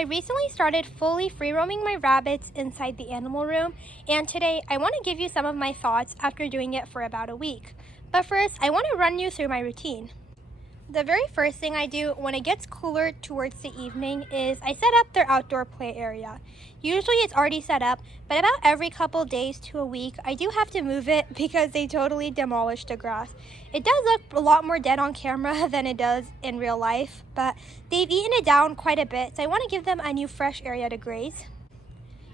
I recently started fully free roaming my rabbits inside the animal room, and today I want to give you some of my thoughts after doing it for about a week. But first, I want to run you through my routine. The very first thing I do when it gets cooler towards the evening is I set up their outdoor play area. Usually it's already set up, but about every couple days to a week, I do have to move it because they totally demolished the grass. It does look a lot more dead on camera than it does in real life, but they've eaten it down quite a bit, so I want to give them a new fresh area to graze.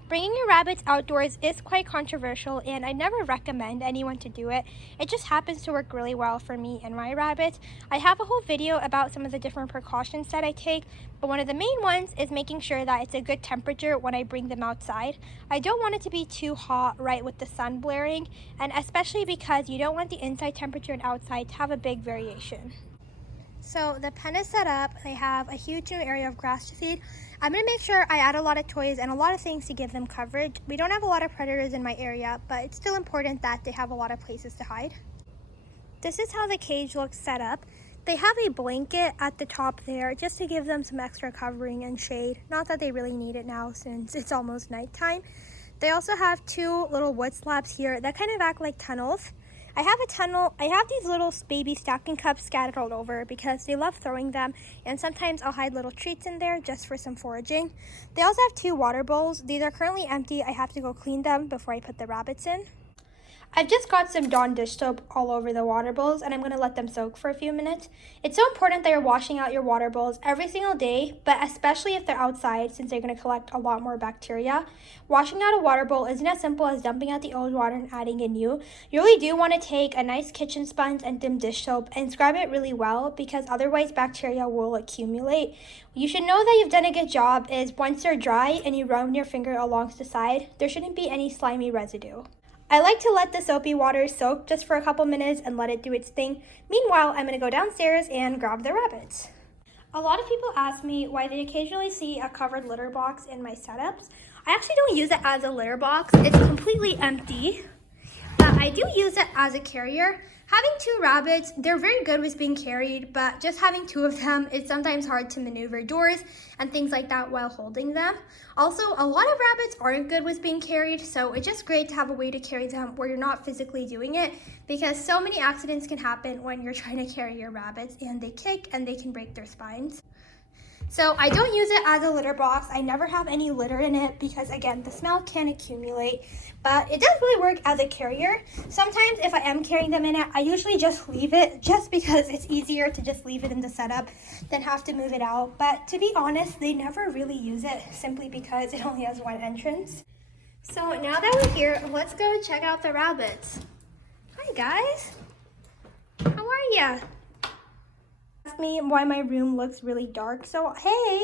Bringing your rabbits outdoors is quite controversial, and I never recommend anyone to do it. It just happens to work really well for me and my rabbits. I have a whole video about some of the different precautions that I take, but one of the main ones is making sure that it's a good temperature when I bring them outside. I don't want it to be too hot right with the sun blaring, and especially because you don't want the inside temperature and outside to have a big variation. So the pen is set up. They have a huge new area of grass to feed. I'm going to make sure I add a lot of toys and a lot of things to give them coverage. We don't have a lot of predators in my area, but it's still important that they have a lot of places to hide. This is how the cage looks set up. They have a blanket at the top there just to give them some extra covering and shade. Not that they really need it now since it's almost nighttime. They also have two little wood slabs here that kind of act like tunnels. I have these little baby stocking cups scattered all over because they love throwing them, and sometimes I'll hide little treats in there just for some foraging. They also have two water bowls. These are currently empty. I have to go clean them before I put the rabbits in. I've just got some Dawn dish soap all over the water bowls, and I'm going to let them soak for a few minutes. It's so important that you're washing out your water bowls every single day, but especially if they're outside since they're going to collect a lot more bacteria. Washing out a water bowl isn't as simple as dumping out the old water and adding in new. You really do want to take a nice kitchen sponge and some dish soap and scrub it really well because otherwise bacteria will accumulate. You should know that you've done a good job is once they're dry and you run your finger along the side, there shouldn't be any slimy residue. I like to let the soapy water soak just for a couple minutes and let it do its thing. Meanwhile, I'm going to go downstairs and grab the rabbits. A lot of people ask me why they occasionally see a covered litter box in my setups. I actually don't use it as a litter box. It's completely empty, but I do use it as a carrier. Having two rabbits, they're very good with being carried, but just having two of them, it's sometimes hard to maneuver doors and things like that while holding them. Also, a lot of rabbits aren't good with being carried, so it's just great to have a way to carry them where you're not physically doing it because so many accidents can happen when you're trying to carry your rabbits and they kick and they can break their spines. So I don't use it as a litter box. I never have any litter in it because, again, the smell can accumulate, but it does really work as a carrier. Sometimes if I am carrying them in it, I usually just leave it just because it's easier to just leave it in the setup than have to move it out. But to be honest, they never really use it simply because it only has one entrance. So now that we're here, let's go check out the rabbits. Hi guys, how are ya? Ask me why my room looks really dark. So hey,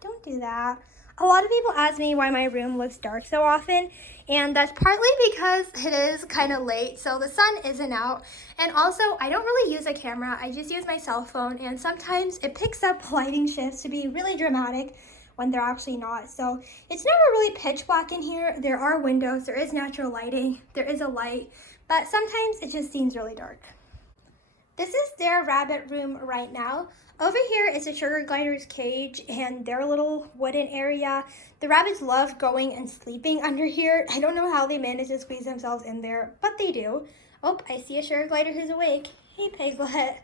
don't do that. A lot of people ask me why my room looks dark so often, and that's partly because it is kind of late, so the sun isn't out. And also, I don't really use a camera. I just use my cell phone, and sometimes it picks up lighting shifts to be really dramatic when they're actually not. So it's never really pitch black in here. There are windows, there is natural lighting, there is a light, but sometimes it just seems really dark. This is their rabbit room right now. Over here is a sugar glider's cage and their little wooden area. The rabbits love going and sleeping under here. I don't know how they manage to squeeze themselves in there, but they do. Oh, I see a sugar glider who's awake. Hey, Piglet.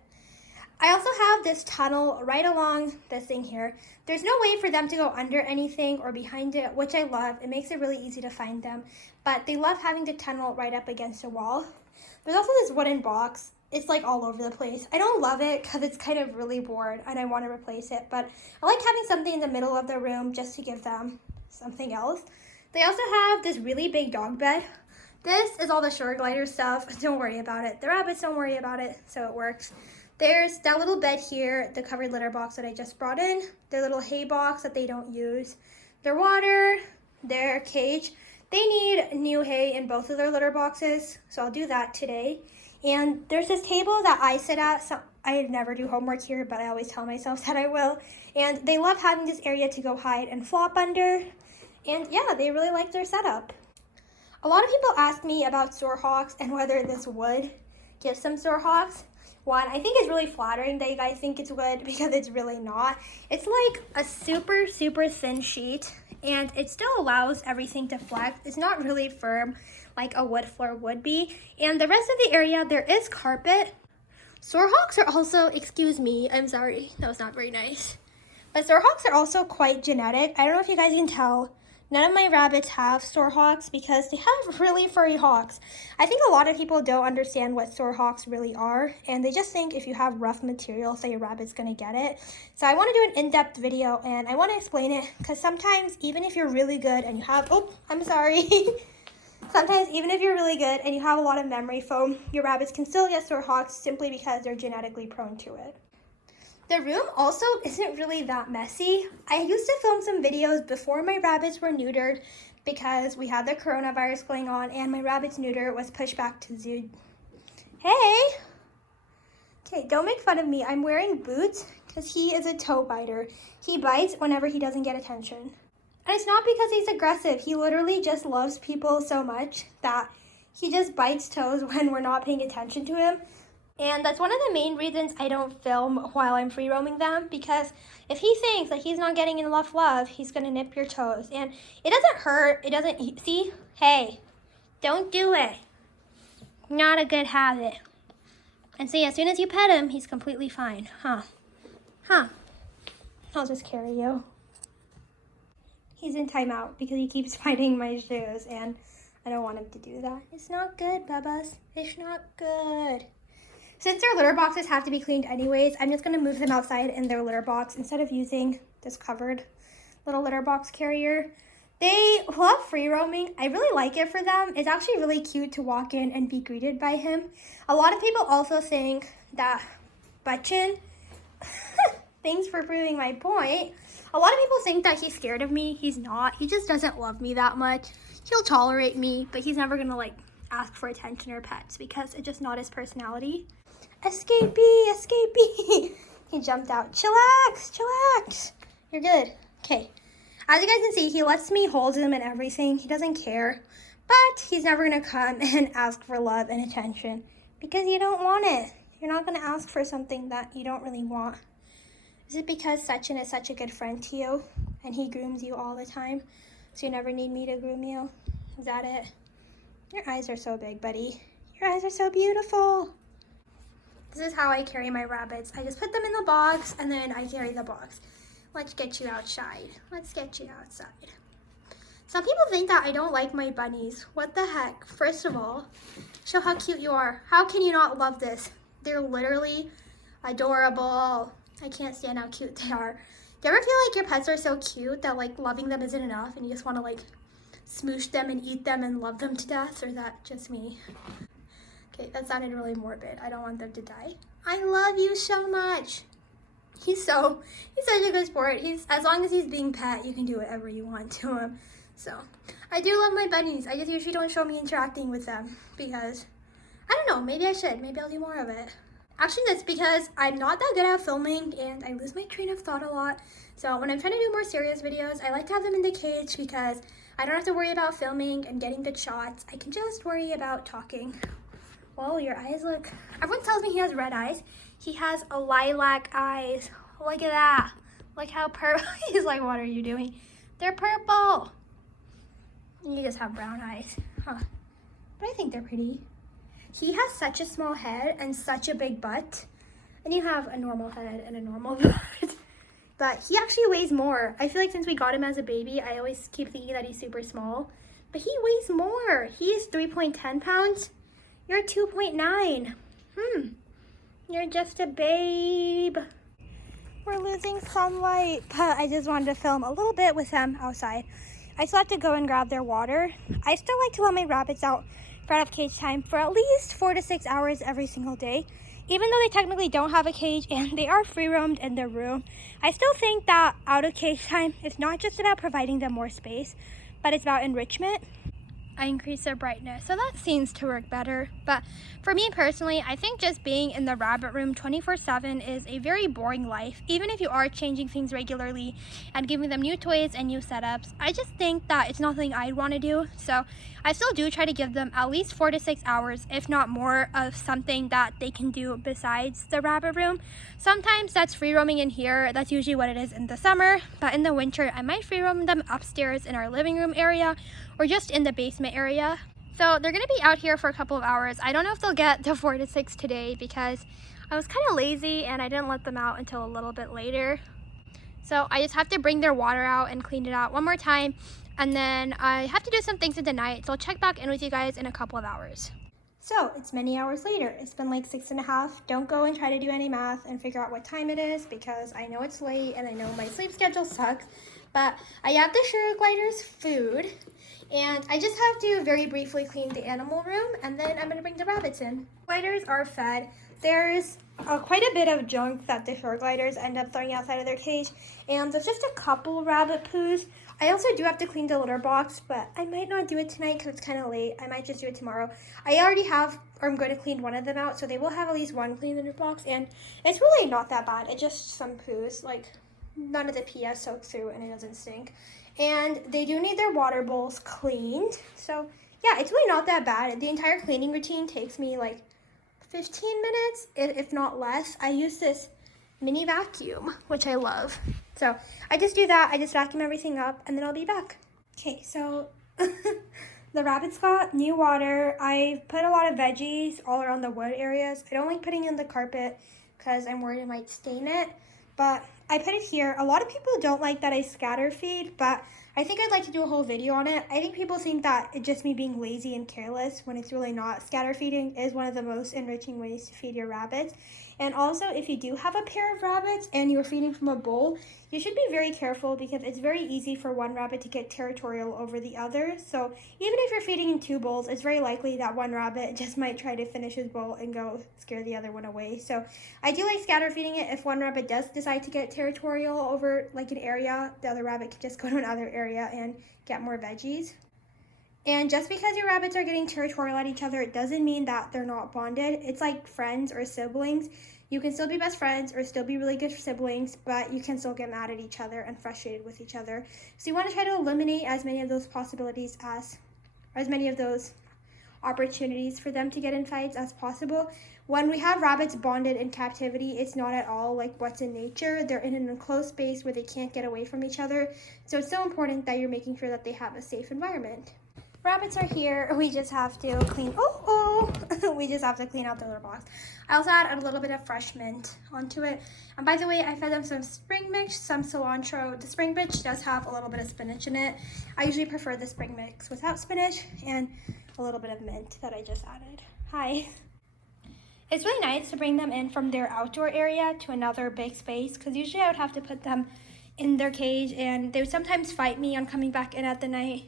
I also have this tunnel right along this thing here. There's no way for them to go under anything or behind it, which I love. It makes it really easy to find them, but they love having the tunnel right up against a wall. There's also this wooden box. It's like all over the place. I don't love it because it's kind of really bored and I want to replace it, but I like having something in the middle of the room just to give them something else. They also have this really big dog bed. This is all the sugar glider stuff. Don't worry about it. The rabbits don't worry about it, so it works. There's that little bed here, the covered litter box that I just brought in, their little hay box that they don't use, their water, their cage. They need new hay in both of their litter boxes, so I'll do that today. And there's this table that I sit at. So I never do homework here, but I always tell myself that I will. And they love having this area to go hide and flop under. And yeah, they really like their setup. A lot of people ask me about sore hocks and whether this wood gives them sore hocks. one, I think it's really flattering that you guys think it's wood because it's really not. It's like a super, super thin sheet, and it still allows everything to flex. It's not really firm like a wood floor would be. And the rest of the area, there is carpet. Sorehawks are also, excuse me, I'm sorry, that was not very nice. But sorehawks are also quite genetic. I don't know if you guys can tell. None of my rabbits have sorehawks because they have really furry hawks. I think a lot of people don't understand what sorehawks really are, and they just think if you have rough material, so your rabbit's gonna get it. So I wanna do an in-depth video, and I wanna explain it, because sometimes even if you're really good and you have, oh, I'm sorry. Sometimes even if you're really good and you have a lot of memory foam, your rabbits can still get sorehawks simply because they're genetically prone to it. The room also isn't really that messy. I used to film some videos before my rabbits were neutered because we had the coronavirus going on and my rabbit's neuter was pushed back to zoo. Hey! Okay, don't make fun of me. I'm wearing boots because he is a toe biter. He bites whenever he doesn't get attention. And it's not because he's aggressive. He literally just loves people so much that he just bites toes when we're not paying attention to him. And that's one of the main reasons I don't film while I'm free roaming them, because if he thinks that he's not getting enough love, he's gonna nip your toes. And it doesn't hurt, it doesn't, see? Hey, don't do it. Not a good habit. And see, as soon as you pet him, he's completely fine. Huh. I'll just carry you. He's in timeout because he keeps biting my shoes and I don't want him to do that. It's not good, Bubba's. It's not good. Since their litter boxes have to be cleaned anyways, I'm just going to move them outside in their litter box instead of using this covered little litter box carrier. They love free roaming. I really like it for them. It's actually really cute to walk in and be greeted by him. A lot of people also think that Butchin, thanks for proving my point. A lot of people think that he's scared of me. He's not. He just doesn't love me that much. He'll tolerate me, but he's never going to like ask for attention or pets because it's just not his personality. Escapee, escapee. He jumped out. Chillax, chillax. You're good. Okay. As you guys can see, he lets me hold him and everything. He doesn't care. But he's never going to come and ask for love and attention because you don't want it. You're not going to ask for something that you don't really want. Is it because Sachin is such a good friend to you and he grooms you all the time so you never need me to groom you? Is that it? Your eyes are so big, buddy. Your eyes are so beautiful. This is how I carry my rabbits. I just put them in the box and then I carry the box. Let's get you outside. Let's get you outside. Some people think that I don't like my bunnies. What the heck? First of all, show how cute you are. How can you not love this? They're literally adorable. I can't stand how cute they are. Do you ever feel like your pets are so cute that like loving them isn't enough and you just want to like smoosh them and eat them and love them to death? Or is that just me? Okay, that sounded really morbid. I don't want them to die. I love you so much. He's such a good sport. As long as he's being pet, you can do whatever you want to him. So, I do love my bunnies. I just usually don't show me interacting with them because, I don't know, maybe I should. Maybe I'll do more of it. Actually, that's because I'm not that good at filming and I lose my train of thought a lot. So when I'm trying to do more serious videos, I like to have them in the cage because I don't have to worry about filming and getting good shots. I can just worry about talking. Whoa, your eyes look... Everyone tells me he has red eyes. He has a lilac eyes. Look at that. Look how purple... He's like, what are you doing? They're purple. You just have brown eyes. Huh. But I think they're pretty. He has such a small head and such a big butt. And you have a normal head and a normal butt. But he actually weighs more. I feel like since we got him as a baby, I always keep thinking that he's super small. But he weighs more. He is 3.10 pounds. You're 2.9. You're just a babe. We're losing sunlight. But I just wanted to film a little bit with them outside. I still have to go and grab their water. I still like to let my rabbits out for out of cage time for at least 4 to 6 hours every single day. Even though they technically don't have a cage and they are free roamed in their room, I still think that out of cage time is not just about providing them more space, but it's about enrichment. I increase their brightness. So that seems to work better. But for me personally, I think just being in the rabbit room 24/7 is a very boring life. Even if you are changing things regularly and giving them new toys and new setups, I just think that it's not something I'd want to do. So I still do try to give them at least 4 to 6 hours, if not more, of something that they can do besides the rabbit room. Sometimes that's free roaming in here. That's usually what it is in the summer. But in the winter, I might free roam them upstairs in our living room area or just in the basement area. So they're gonna be out here for a couple of hours. I don't know if they'll get to 4 to 6 today because I was kind of lazy and I didn't let them out until a little bit later. So I just have to bring their water out and clean it out one more time. And then I have to do some things in the night. So I'll check back in with you guys in a couple of hours. So it's many hours later. It's been like 6.5. Don't go and try to do any math and figure out what time it is because I know it's late and I know my sleep schedule sucks. But I have the sugar gliders food and I just have to very briefly clean the animal room and then I'm gonna bring the rabbits in. Gliders are fed. There's quite a bit of junk that the sugar gliders end up throwing outside of their cage, and there's just a couple rabbit poos. I also do have to clean the litter box, but I might not do it tonight because it's kind of late. I might just do it tomorrow. I already have, or I'm going to clean one of them out, so they will have at least one clean litter box, and it's really not that bad. It's just some poos, like none of the pee has soaked through and it doesn't stink. And they do need their water bowls cleaned, so yeah, it's really not that bad. The entire cleaning routine takes me like 15 minutes, if not less. I use this mini vacuum, which I love. So I just do that. I just vacuum everything up and then I'll be back. Okay, so the rabbits got new water. I put a lot of veggies all around the wood areas. I don't like putting it in the carpet because I'm worried it might stain it, but I put it here. A lot of people don't like that I scatter feed, but I think I'd like to do a whole video on it. I think people think that it's just me being lazy and careless when it's really not. Scatter feeding is one of the most enriching ways to feed your rabbits. And also, if you do have a pair of rabbits and you're feeding from a bowl, you should be very careful because it's very easy for one rabbit to get territorial over the other. So even if you're feeding in 2 bowls, it's very likely that one rabbit just might try to finish his bowl and go scare the other one away. So I do like scatter feeding it. If one rabbit does decide to get territorial over like an area, the other rabbit can just go to another area and get more veggies. And just because your rabbits are getting territorial at each other, it doesn't mean that they're not bonded. It's like friends or siblings. You can still be best friends or still be really good siblings, but you can still get mad at each other and frustrated with each other. So you want to try to eliminate as many of those possibilities or as many of those opportunities for them to get in fights as possible. When we have rabbits bonded in captivity, it's not at all like what's in nature. They're in an enclosed space where they can't get away from each other. So it's so important that you're making sure that they have a safe environment. Rabbits are here. We just have to clean, we just have to clean out the litter box. I also add a little bit of fresh mint onto it. And by the way, I fed them some spring mix, some cilantro. The spring mix does have a little bit of spinach in it. I usually prefer the spring mix without spinach and a little bit of mint that I just added. Hi. It's really nice to bring them in from their outdoor area to another big space because usually I would have to put them in their cage and they would sometimes fight me on coming back in at the night.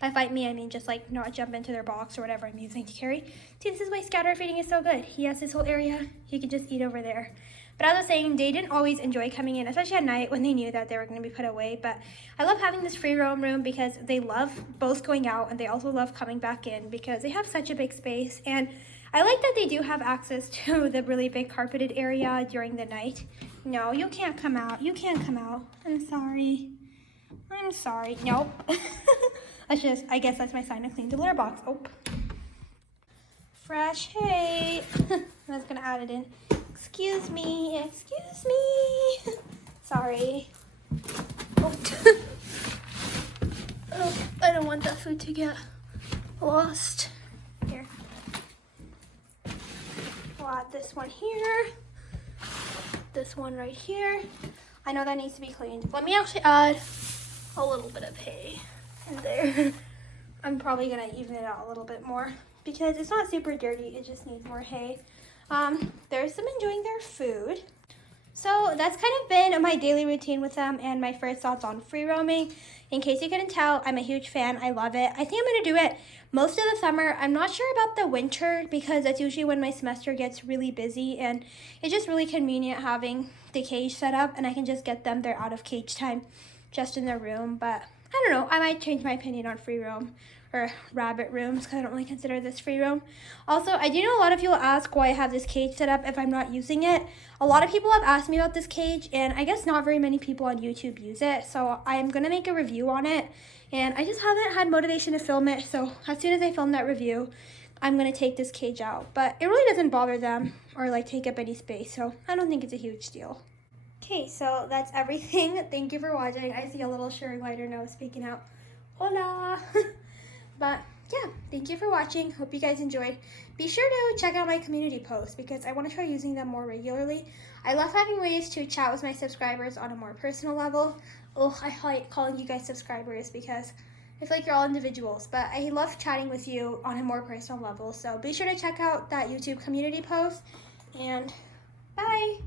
By fight me, I mean just like not jump into their box or whatever I'm using to carry. See, this is why scatter feeding is so good. He has this whole area. He could just eat over there. But as I was saying, they didn't always enjoy coming in, especially at night when they knew that they were going to be put away. But I love having this free roam room because they love both going out and they also love coming back in because they have such a big space. And I like that they do have access to the really big carpeted area during the night. No, you can't come out. You can't come out. I'm sorry. I'm sorry. Nope. I guess that's my sign to clean the litter box. Oh. Fresh hay. I was gonna add it in. Excuse me. Sorry. Oh. Oh, I don't want that food to get lost. Here. I'll add this one here. This one right here. I know that needs to be cleaned. Let me actually add a little bit of hay in there. I'm probably gonna even it out a little bit more because it's not super dirty, it just needs more hay. There's them enjoying their food. So that's kind of been my daily routine with them and my first thoughts on free roaming. In case you couldn't tell, I'm a huge fan. I love it. I think I'm gonna do it most of the summer. I'm not sure about the winter because that's usually when my semester gets really busy and it's just really convenient having the cage set up and I can just get them their out of cage time just in their room. But I don't know, I might change my opinion on free roam or rabbit rooms because I don't really consider this free roam. Also, I do know a lot of people ask why I have this cage set up if I'm not using it. A lot of people have asked me about this cage, and I guess not very many people on YouTube use it, so I'm gonna make a review on it, and I just haven't had motivation to film it, so as soon as I film that review, I'm gonna take this cage out. But it really doesn't bother them or like take up any space, so I don't think it's a huge deal. Okay, so that's everything. Thank you for watching. I see a little Sherry Whiter nose speaking out. Hola! But yeah, thank you for watching. Hope you guys enjoyed. Be sure to check out my community posts because I want to try using them more regularly. I love having ways to chat with my subscribers on a more personal level. Oh, I like calling you guys subscribers because I feel like you're all individuals, but I love chatting with you on a more personal level. So be sure to check out that YouTube community post, and bye!